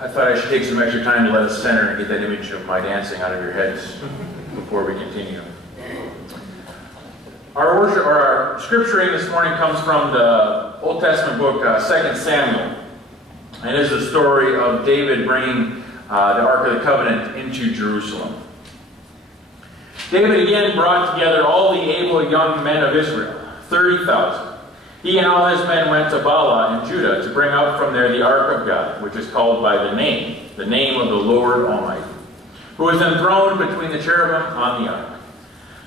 I thought I should take some extra time to let us center and get that image of my dancing out of your heads before we continue. Our worship, or our scripture reading this morning comes from the Old Testament book, 2 Samuel. And it is the story of David bringing the Ark of the Covenant into Jerusalem. David again brought together all the able young men of Israel, 30,000. He and all his men went to Bala in Judah to bring up from there the Ark of God, which is called by the name of the Lord Almighty, who was enthroned between the cherubim on the ark.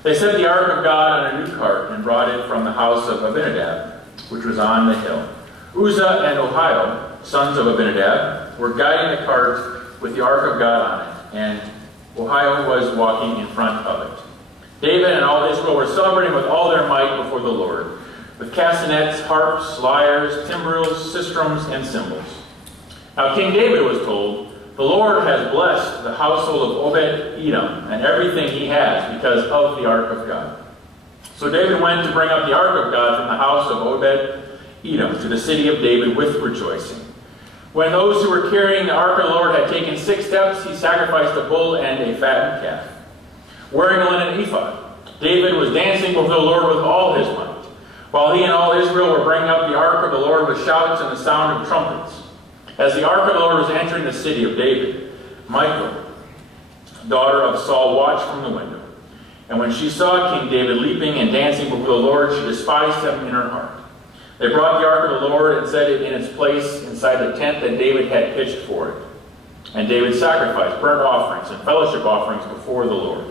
They set the Ark of God on a new cart and brought it from the house of Abinadab, which was on the hill. Uzzah and Ohio, sons of Abinadab, were guiding the cart with the Ark of God on it, and Ohio was walking in front of it. David and all Israel were celebrating with all their might before the Lord, with castanets, harps, lyres, timbrels, sistrums, and cymbals. Now King David was told, "The Lord has blessed the household of Obed-Edom and everything he has because of the Ark of God." So David went to bring up the Ark of God from the house of Obed-Edom to the city of David with rejoicing. When those who were carrying the Ark of the Lord had taken 6 steps, he sacrificed a bull and a fattened calf. Wearing a linen ephod, David was dancing before the Lord with all his might, while he and all Israel were bringing up the Ark of the Lord with shouts and the sound of trumpets. As the Ark of the Lord was entering the city of David, Michal, daughter of Saul, watched from the window. And when she saw King David leaping and dancing before the Lord, she despised him in her heart. They brought the Ark of the Lord and set it in its place inside the tent that David had pitched for it. And David sacrificed burnt offerings and fellowship offerings before the Lord.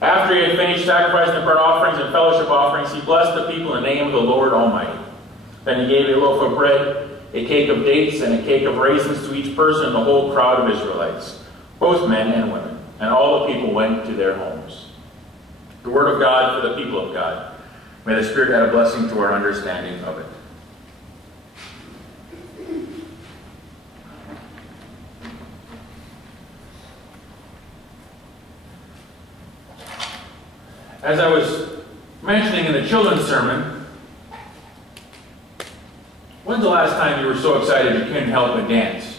After he had finished sacrificing the burnt offerings and fellowship offerings, he blessed the people in the name of the Lord Almighty. Then he gave a loaf of bread, a cake of dates, and a cake of raisins to each person in the whole crowd of Israelites, both men and women. And all the people went to their homes. The word of God for the people of God. May the Spirit add a blessing to our understanding of it. As I was mentioning in the children's sermon, when's the last time you were so excited you couldn't help but dance?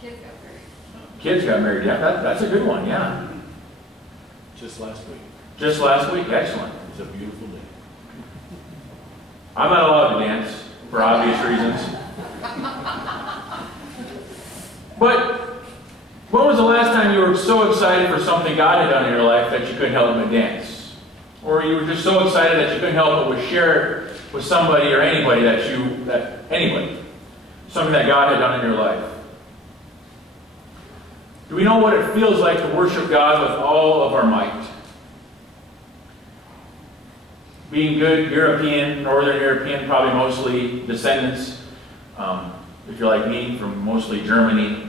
Kids got married. Kids got married, yeah. That's a good one, yeah. Just last week. Just last week, excellent. It was a beautiful day. I'm not allowed to dance, for obvious reasons. But when was the last time you were so excited for something God had done in your life that you couldn't help but dance? Or you were just so excited that you couldn't help but share it with somebody or anybody anybody. Something that God had done in your life. Do we know what it feels like to worship God with all of our might? Being good European, Northern European, probably mostly descendants, if you're like me, from mostly Germany,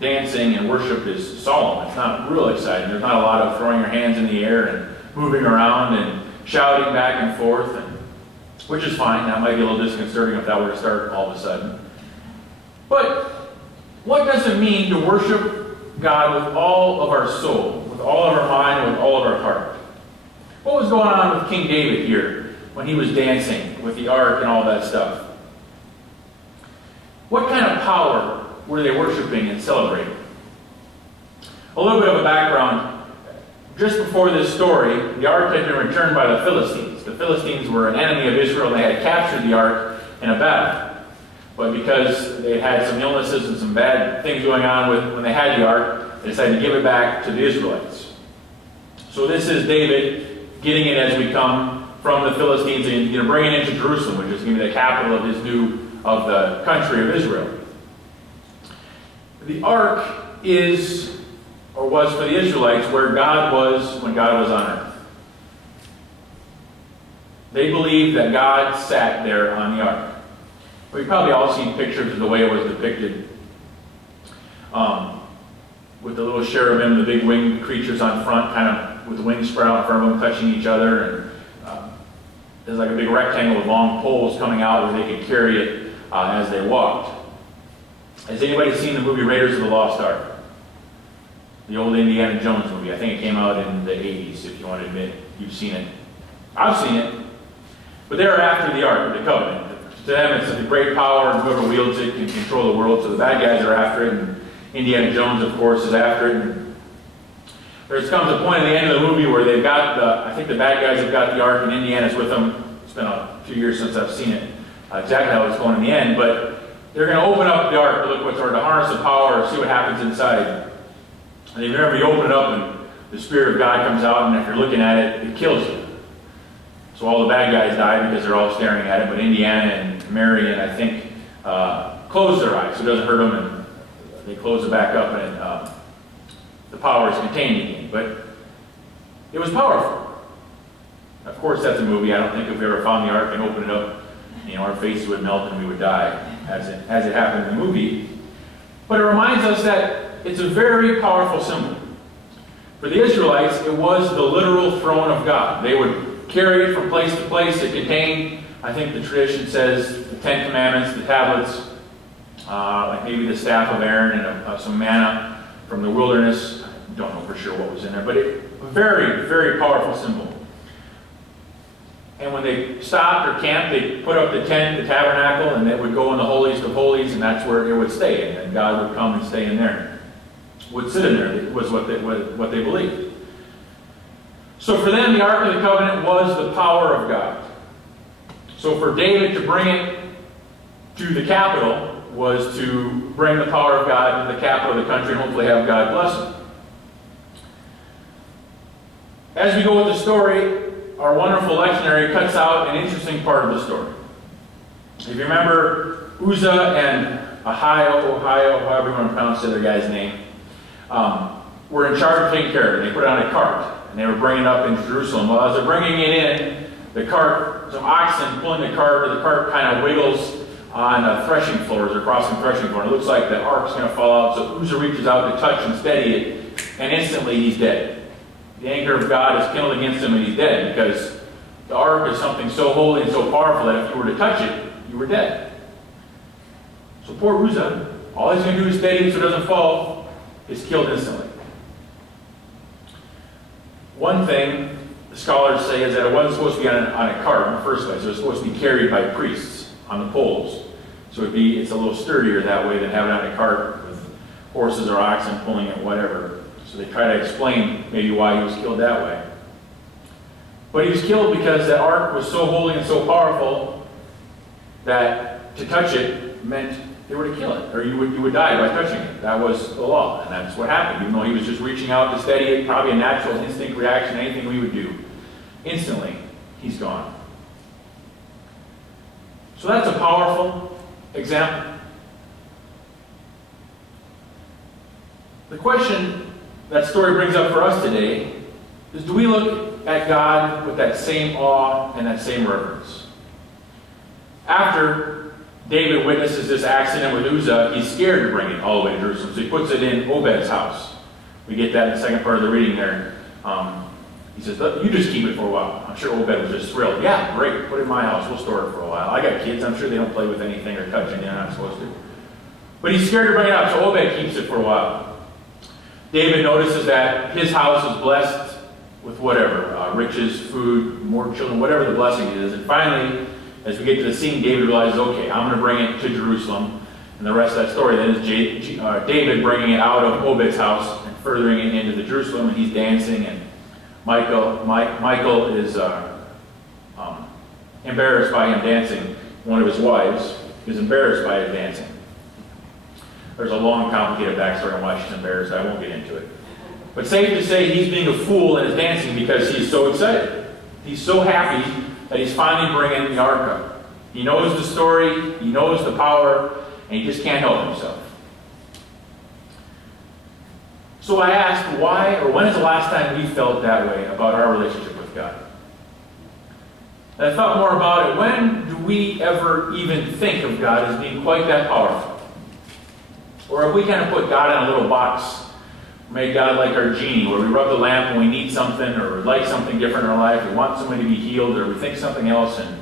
dancing and worship is solemn. It's not real exciting. There's not a lot of throwing your hands in the air and moving around and shouting back and forth, which is fine. That might be a little disconcerting if that were to start all of a sudden. But what does it mean to worship God with all of our soul, with all of our mind, with all of our heart? What was going on with King David here when he was dancing with the ark and all that stuff? What kind of power were they worshiping and celebrating? A little bit of a background. Just before this story, the ark had been returned by the Philistines. The Philistines were an enemy of Israel, and they had captured the ark in a battle. But because they had some illnesses and some bad things going on when they had the ark, they decided to give it back to the Israelites. So this is David getting it as we come from the Philistines and bringing it into Jerusalem, which is going to be the capital of the country of Israel. The ark is, or was for the Israelites, where God was when God was on earth. They believed that God sat there on the ark. We've probably all seen pictures of the way it was depicted. With the little cherubim, the big winged creatures on front, kind of with the wings spread out in front of them, touching each other. And there's like a big rectangle with long poles coming out where they could carry it as they walked. Has anybody seen the movie Raiders of the Lost Ark? The old Indiana Jones movie. I think it came out in the 80s, if you want to admit you've seen it. I've seen it. But they're after the Ark of the Covenant. To them, it's a great power, and whoever wields it can control the world. So the bad guys are after it, and Indiana Jones, of course, is after it. And there's comes a point at the end of the movie where they've got I think the bad guys have got the ark, and Indiana's with them. It's been a few years since I've seen it, exactly how it's going in the end. But they're going to open up the ark to look what's, or to harness the power, see what happens inside. And if you remember, you open it up, and the Spirit of God comes out, and if you're looking at it, it kills you. So all the bad guys die because they're all staring at it, but Indiana and Marion, I think, close their eyes so it doesn't hurt them, and they close it back up, and the power is contained again. But it was powerful. Of course, that's a movie. I don't think if we ever found the ark and opened it up, our faces would melt and we would die, as it happened in the movie. But it reminds us that it's a very powerful symbol. For the Israelites, it was the literal throne of God. They would carry it from place to place. It contained, I think the tradition says, the 10 Commandments, the tablets, like maybe the staff of Aaron, and some manna from the wilderness. I don't know for sure what was in there, but a very, very powerful symbol. And when they stopped or camped, they put up the tent, the tabernacle, and it would go in the holiest of holies, and that's where it would stay. And then God would come and stay in there. Would sit in there, was what they believed. So for them, the Ark of the Covenant was the power of God. So for David to bring it to the capital was to bring the power of God to the capital of the country and hopefully have God bless it. As we go with the story, our wonderful lectionary cuts out an interesting part of the story. If you remember, Uzzah and Ahio, however you want to pronounce the other guy's name, were in charge of taking care of it. They put it on a cart, and they were bringing it up into Jerusalem. Well, as they're bringing it in, the cart, some oxen pulling the cart kind of wiggles on threshing floors, or crossing threshing floor. It looks like the ark's going to fall out, so Uzzah reaches out to touch and steady it, and instantly he's dead. The anger of God is kindled against him, and he's dead, because the ark is something so holy and so powerful that if you were to touch it, you were dead. So poor Uzzah, all he's going to do is steady it so it doesn't fall, is killed instantly. One thing the scholars say is that it wasn't supposed to be on a cart in the first place. It was supposed to be carried by priests on the poles. So it's a little sturdier that way than having it on a cart with horses or oxen pulling it, whatever. So they try to explain maybe why he was killed that way. But he was killed because that ark was so holy and so powerful that to touch it meant they were to kill it, or you would die by touching it. That was the law, and that's what happened. Even though he was just reaching out to steady it, probably a natural instinct reaction, anything we would do. Instantly, he's gone. So that's a powerful example. The question that story brings up for us today is, do we look at God with that same awe and that same reverence? After David witnesses this accident with Uzzah, he's scared to bring it all the way to Jerusalem, so he puts it in Obed's house. We get that in the second part of the reading there. He says, you just keep it for a while. I'm sure Obed was just thrilled. Yeah, great, put it in my house, we'll store it for a while. I got kids, I'm sure they don't play with anything or touch anything they're not supposed to. But he's scared to bring it up, so Obed keeps it for a while. David notices that his house is blessed with whatever, riches, food, more children, whatever the blessing is. And finally, as we get to the scene, David realizes, okay, I'm going to bring it to Jerusalem. And the rest of that story then is David bringing it out of Obed's house and furthering it into the Jerusalem, and he's dancing, and Michael is embarrassed by him dancing. One of his wives is embarrassed by his dancing. There's a long, complicated backstory on why she's embarrassed. I won't get into it. But safe to say, he's being a fool in his dancing because he's so excited. He's so happy that he's finally bringing the ark up. He knows the story, he knows the power, and he just can't help himself. So I asked, why or when is the last time we felt that way about our relationship with God? And I thought more about it. When do we ever even think of God as being quite that powerful? Or have we kind of put God in a little box, made God like our genie, where we rub the lamp when we need something, or like something different in our life, we want somebody to be healed, or we think something else, and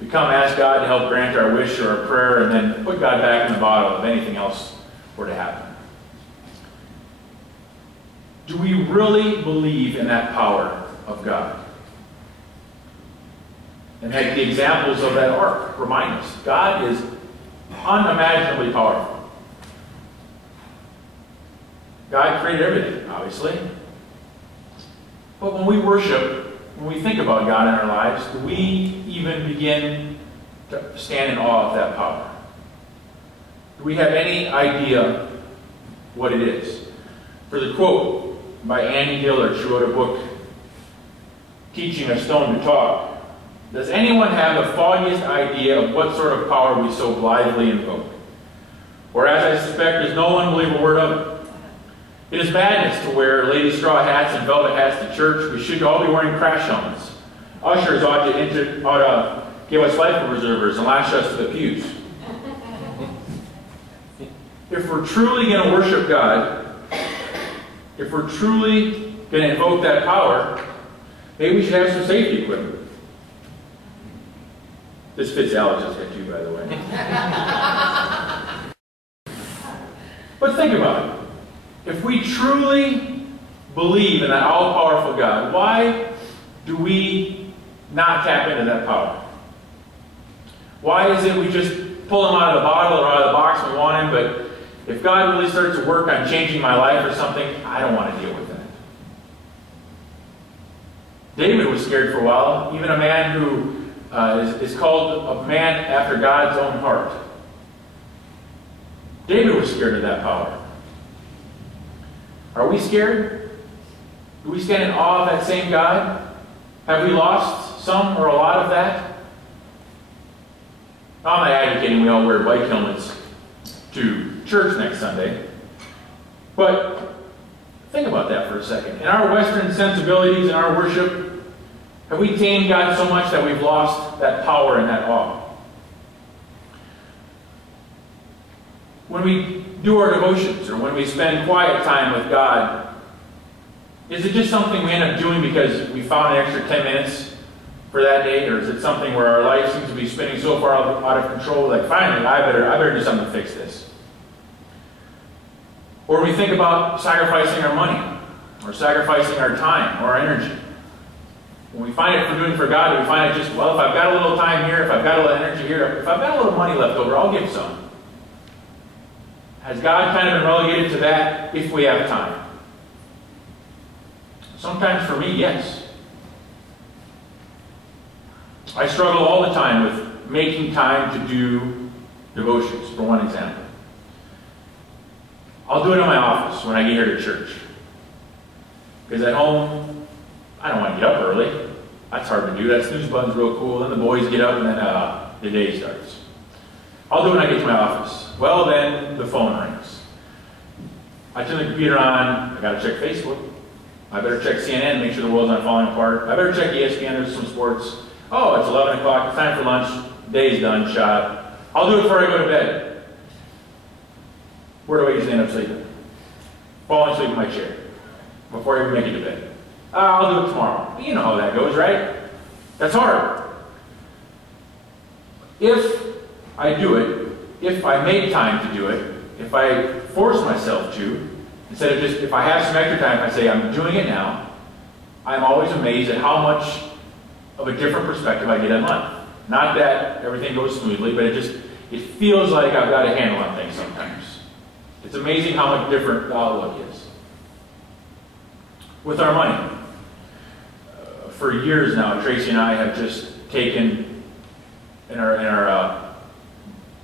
we come ask God to help grant our wish or our prayer, and then put God back in the bottle if anything else were to happen. Do we really believe in that power of God? And that the examples of that ark remind us. God is unimaginably powerful. God created everything, obviously. But when we worship, when we think about God in our lives, do we even begin to stand in awe of that power? Do we have any idea what it is? For the quote by Annie Dillard, she wrote a book, Teaching a Stone to Talk. Does anyone have the foggiest idea of what sort of power we so blithely invoke? Whereas I suspect there's no one believe a word of it. It is madness to wear lady straw hats and velvet hats to church. We should all be wearing crash helmets. Ushers ought to give us life preservers and lash us to the pews. If we're truly going to worship God, if we're truly going to invoke that power, maybe we should have some safety equipment. This fits Alex's head too, by the way. But think about it. If we truly believe in that all-powerful God, why do we not tap into that power? Why is it we just pull him out of the bottle or out of the box and we want him, but if God really starts to work on changing my life or something, I don't want to deal with that. David was scared for a while, even a man who is called a man after God's own heart. David was scared of that power. Are we scared? Do we stand in awe of that same God? Have we lost some or a lot of that? I'm not advocating we all wear bike helmets to church next Sunday. But think about that for a second. In our Western sensibilities, in our worship, have we tamed God so much that we've lost that power and that awe? When we do our devotions or when we spend quiet time with God, is it just something we end up doing because we found an extra 10 minutes for that day? Or is it something where our life seems to be spinning so far out of control, like finally, I better do something to fix this? Or we think about sacrificing our money or sacrificing our time or our energy. When we find it for doing for God, we find it just, well, if I've got a little time here, if I've got a little energy here, if I've got a little money left over, I'll give some. Has God kind of been relegated to that if we have time? Sometimes for me, yes. I struggle all the time with making time to do devotions, for one example. I'll do it in my office when I get here to church. Because at home, I don't want to get up early. That's hard to do. That snooze button's real cool. Then the boys get up and then the day starts. I'll do it when I get to my office. Well, then the phone rings. I turn the computer on. I got to check Facebook. I better check CNN, make sure the world's not falling apart. I better check ESPN, there's some sports. Oh, it's 11 o'clock. It's time for lunch. Day's done. Shot. I'll do it before I go to bed. Where do I usually end up sleeping? Falling asleep in my chair before I even make it to bed. I'll do it tomorrow. You know how that goes, right? That's hard. If I do it, if I make time to do it, if I force myself to, instead of just, if I have some extra time, I say, I'm doing it now, I'm always amazed at how much of a different perspective I get in life. Not that everything goes smoothly, but it feels like I've got a handle on things sometimes. It's amazing how much different the outlook is. With our money. For years now, Tracy and I have just taken in our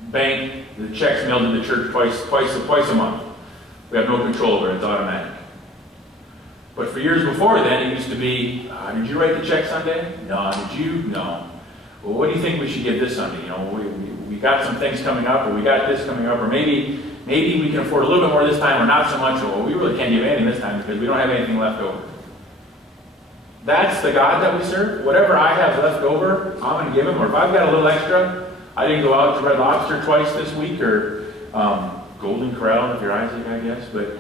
bank, the checks mailed to the church twice a month. We have no control over it, it's automatic. But for years before then, it used to be, did you write the check Sunday? No. Did you? No. Well, what do you think we should get this Sunday? You know, we got some things coming up, or we got this coming up, or maybe we can afford a little bit more this time, or not so much, or we really can't give anything this time because we don't have anything left over. That's the God that we serve. Whatever I have left over, I'm going to give him. Or if I've got a little extra, I didn't go out to Red Lobster twice this week, or Golden Corral, if you're Isaac, I guess. But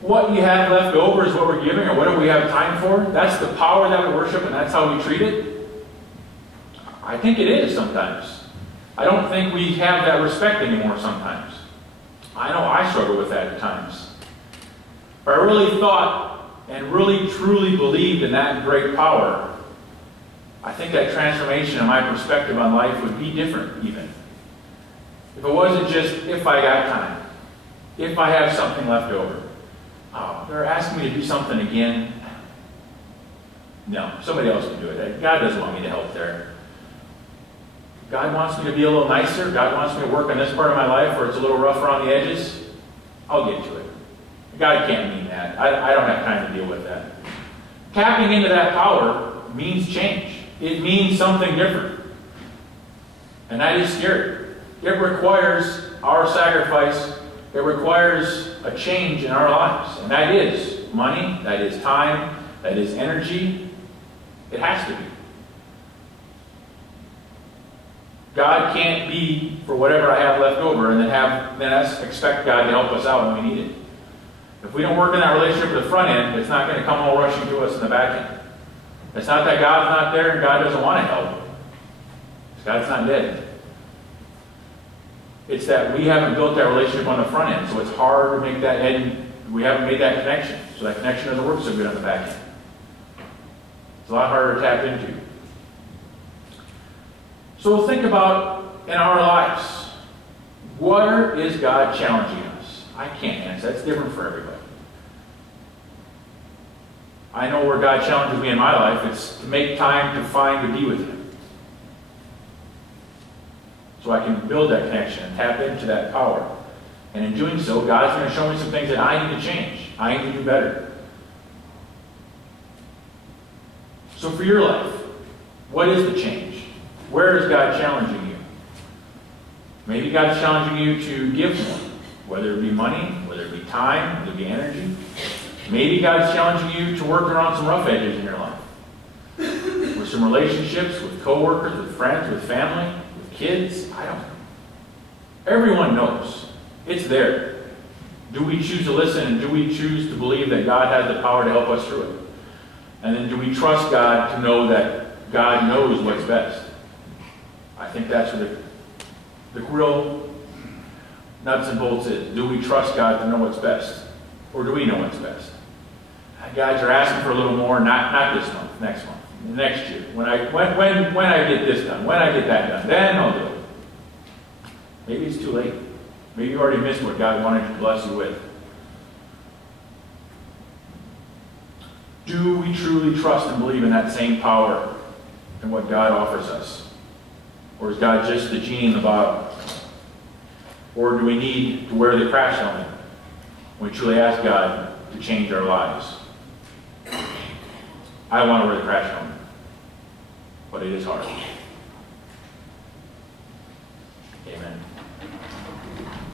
what you have left over is what we're giving, or what do we have time for? That's the power that we worship, and that's how we treat it. I think it is sometimes. I don't think we have that respect anymore sometimes. I know I struggle with that at times. But I really thought and really truly believed in that great power, I think that transformation in my perspective on life would be different even. If it wasn't just if I got time, if I have something left over. Oh, they're asking me to do something again. No, somebody else can do it. God doesn't want me to help there. God wants me to be a little nicer. God wants me to work on this part of my life where it's a little rough around the edges. I'll get to it. God can't mean that. I don't have time to deal with that. Tapping into that power means change. It means something different. And that is scary. It requires our sacrifice. It requires a change in our lives. And that is money, that is time, that is energy. It has to be. God can't be for whatever I have left over and then us expect God to help us out when we need it. If we don't work in that relationship at the front end, it's not going to come all rushing to us in the back end. It's not that God's not there and God doesn't want to help. God's not dead. It's that we haven't built that relationship on the front end, so it's hard to make that end. We haven't made that connection, so that connection doesn't work so good on the back end. It's a lot harder to tap into. So think about in our lives, where is God challenging us? I can't answer. That's different for everybody. I know where God challenges me in my life. It's to make time to find to be with Him. So I can build that connection and tap into that power. And in doing so, God's going to show me some things that I need to change. I need to do better. So for your life, what is the change? Where is God challenging you? Maybe God's challenging you to give more, whether it be money, whether it be time, whether it be energy. Maybe God's challenging you to work around some rough edges in your life. With some relationships, with coworkers, with friends, with family, with kids. I don't know. Everyone knows. It's there. Do we choose to listen and do we choose to believe that God has the power to help us through it? And then do we trust God to know that God knows what's best? I think that's where the real nuts and bolts is. Do we trust God to know what's best? Or do we know what's best? God, you're asking for a little more, not this month, next month, next year. When I get this done, when I get that done, then I'll do it. Maybe it's too late. Maybe you already missed what God wanted to bless you with. Do we truly trust and believe in that same power and what God offers us? Or is God just the genie in the bottle? Or do we need to wear the crash helmet when we truly ask God to change our lives? I want to wear the crash helmet, but it is hard.